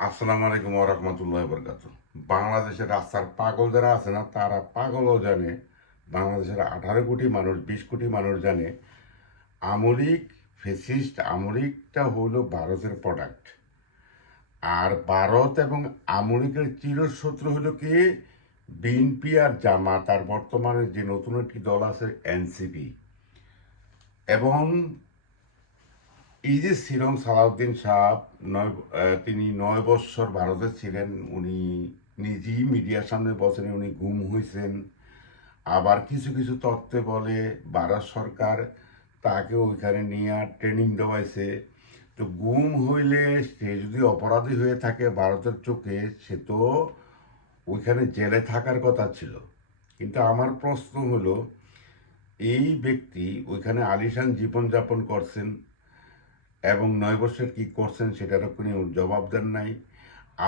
আসসালামু আলাইকুম ওয়া রাহমাতুল্লাহি ওয়া বারাকাতুহু। বাংলাদেশের রাস্তার পাগল যারা আছে না তারা পাগলও জানে, বাংলাদেশের 18 কোটি মানুষ, 20 কোটি মানুষ জানে আমলিক ফেসিস্ট আমলিকটা হলো ভারতের প্রোডাক্ট। আর ভারত এবং আমলিকের চিরশত্রু হলো কি বিএনপি আর জামাত, আর বর্তমানে যে নতুন একটি দল আছে এনসিপি। এবং এই যে সিরম সালাউদ্দিন সাহেব তিনি 9 বৎসর ভারতে ছিলেন। উনি নিজেই মিডিয়ার সামনে বলছেন উনি গুম হয়েছেন। আবার কিছু কিছু তথ্যে বলে ভারত সরকার তাকে ওইখানে নিয়ে ট্রেনিং দেওয়াইছে। তো গুম হইলে সে যদি অপরাধী হয়ে থাকে ভারতের চোখে, সে তো ওইখানে জেলে থাকার কথা ছিল। কিন্তু আমার প্রশ্ন হলো, এই ব্যক্তি ওইখানে আলিশান জীবনযাপন করছেন এবং 9 বছর কি করছেন সেটারও কোনো জবাব দেন নাই।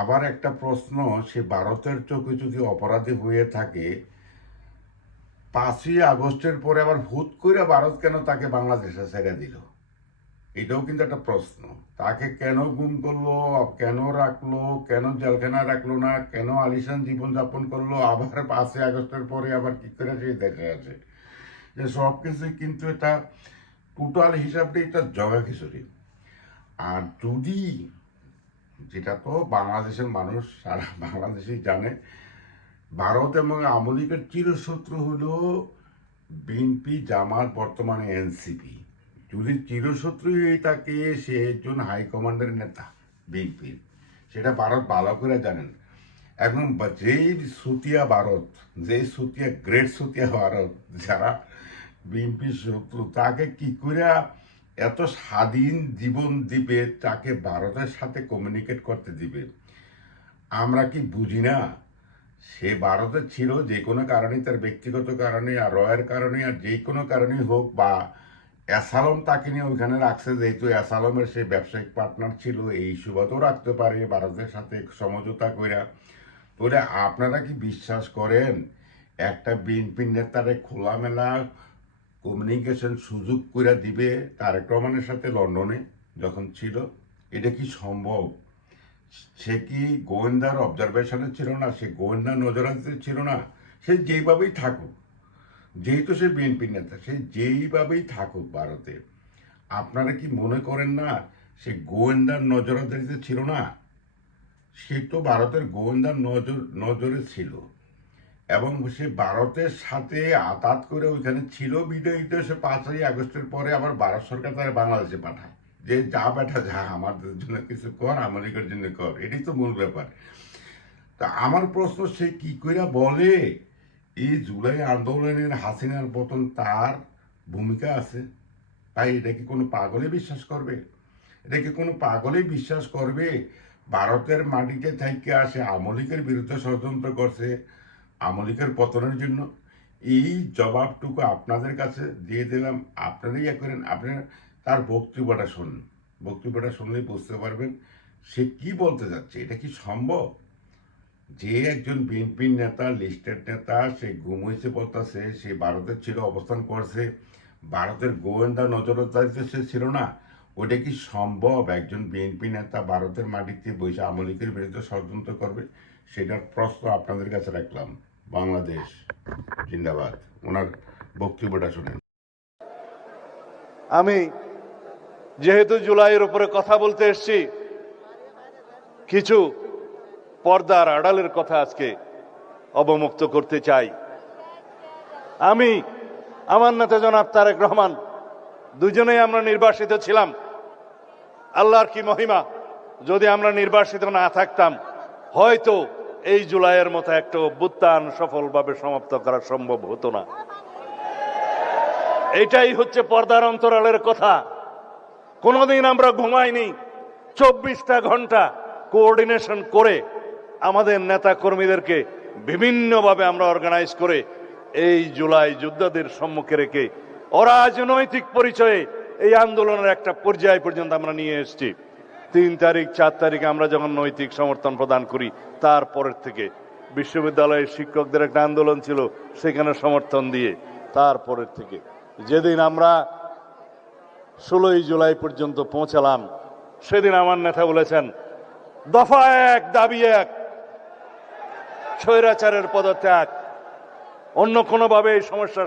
আবার একটা প্রশ্ন, সে ভারতের চোখে যদি অপরাধী হয়ে থাকে, 5ই আগস্টের পরে আবার হুট করে ভারত কেন তাকে বাংলাদেশে ছেড়ে দিল? এটাও কিন্তু একটা প্রশ্ন। তাকে কেন গুম করলো, কেন রাখলো, কেন জেলখানায় রাখলো না, কেন আলিশান জীবনযাপন করলো, আবার 5ই আগস্টের পরে আবার কি করে সে দেশে আছে? যে সব কিছুই কিন্তু এটা টোটাল হিসাবটা এটা জগা খিচুড়ি। আর যদি, যেটা তো বাংলাদেশের মানুষ সারা বাংলাদেশই জানে, ভারত এবং আওয়ামী লীগের চিরশত্রু হলো বিএনপি, জামাত, বর্তমানে এনসিপি। যদি চিরশত্রু হয়ে থাকে, সে একজন হাইকমান্ডের নেতা বিএনপির, সেটা ভারত ভালো করে জানেন। এখন যেই সুতিয়া ভারত, যেই সুতিয়া গ্রেট সুতিয়া ভারত, যারা বিএনপির শত্রু, তাকে কি করে এত স্বাধীন জীবন দিবে, তাকে ভারতের সাথে কমিউনিকেট করতে দিবে? আমরা কি বুঝি না? সে ভারতে ছিল যে কোনো কারণে, তার ব্যক্তিগত কারণে আর রয়ের কারণে আর যে কোনো কারণেই হোক, বা অ্যাসালম তাকে নিয়ে ওইখানে রাখছে, যেহেতু অ্যাসালমের সে ব্যবসায়িক পার্টনার ছিল, এই সুবাদেও রাখতে পারে ভারতের সাথে সমঝোতা কইরা। তাহলে আপনারা কি বিশ্বাস করেন একটা বিএনপি নেতারে খোলামেলা কমিউনিকেশন সুযোগ করে দিবে তারেক রহমানের সাথে লন্ডনে যখন ছিল? এটা কি সম্ভব? সে কি গোয়েন্দার অবজারভেশনে ছিল না? সে গোয়েন্দা নজরাতে ছিল না? সে যেইভাবেই থাকুক, যেহেতু সে বিএনপি নেতা, সে যেইভাবেই থাকুক ভারতে, আপনারা কি মনে করেন না সে গোয়েন্দার নজরদারিতে ছিল না? সে তো ভারতের গোয়েন্দার নজরে ছিল, এবং সে ভারতের সাথে আতাত করে ওইখানে ছিল বিদায়িত। সে 5ই আগস্টের পরে আবার ভারত সরকার তারা বাংলাদেশে পাঠায়, যে যা বেটা যা, আমাদের জন্য কিছু কর, আমেরিকার জন্য কর। এটাই তো মূল ব্যাপার। তা আমার প্রশ্ন, সে কি কইরা বলে এই জুলাই আন্দোলনের হাসিনার পতন তার ভূমিকা আছে? তাই এটা কি কোনো পাগলে বিশ্বাস করবে? এটা কি কোনো পাগলে বিশ্বাস করবে ভারতের মাটিতে থাইকে আসে আমলিকের বিরুদ্ধে ষড়যন্ত্র করছে আমলিকের পতনের জন্য? এই জবাবটুকু আপনাদের কাছে দিয়ে দিলাম, আপনারাই ইয়ে করেন। আপনারা তার বক্তব্যটা শুনুন, বক্তব্যটা শুনলেই বুঝতে পারবেন সে কি বলতে যাচ্ছে। এটা কি সম্ভব যে একজন বিএনপির নেতা, লিস্টেড নেতা, সে গুম হয়েছে বলতেছে, সে ভারতের ছিল, অবস্থান করছে, ভারতের গোয়েন্দা নজরদারিতে সে ছিল না? ওটা কি সম্ভব একজন বিএনপি নেতা ভারতের মাটিতে বসে আওয়ামী লীগের বিরুদ্ধে ষড়যন্ত্র করবে? সেটার প্রশ্ন আপনাদের কাছে রাখলাম। বাংলাদেশ জিন্দাবাদ। ওনার বক্তব্যটা শুনেন। আমি যেহেতু জুলাইয়ের উপরে কথা বলতে এসেছি, কিছু পর্দার আড়ালের কথা আজকে অবমুক্ত করতে চাই। আমি, আমার নেতা জনাব তারেক রহমান, দুজনেই আমরা নির্বাসিত ছিলাম। আল্লাহর কি মহিমা, যদি আমরা নির্বাসিত না থাকতাম, হয়তো এই জুলাইয়ের মতো একটা অভ্যুত্থান সফলভাবে সমাপ্ত করা সম্ভব হতো না। এটাই হচ্ছে পর্দার অন্তরালের কথা। কোনোদিন আমরা ঘুমাইনি। 24টা ঘন্টা কোঅর্ডিনেশন করে আমাদের নেতা কর্মীদেরকে বিভিন্নভাবে আমরা অর্গানাইজ করে এই জুলাই যোদ্ধাদের সম্মুখে রেখে অরাজনৈতিক পরিচয়ে এই আন্দোলনের একটা পর্যায় পর্যন্ত আমরা নিয়ে এসেছি। 3 তারিখ 4 তারিখে আমরা যখন নৈতিক সমর্থন প্রদান করি, তারপরের থেকে বিশ্ববিদ্যালয়ের শিক্ষকদের একটা আন্দোলন ছিল, সেখানে সমর্থন দিয়ে তারপরের থেকে যেদিন আমরা 16ই জুলাই পর্যন্ত পৌঁছালাম, সেদিন আমার নেতা বলেছেন দফা এক, দাবি এক, স্বৈরাচারের পদত্যাগ। অন্য কোনোভাবে এই সমস্যার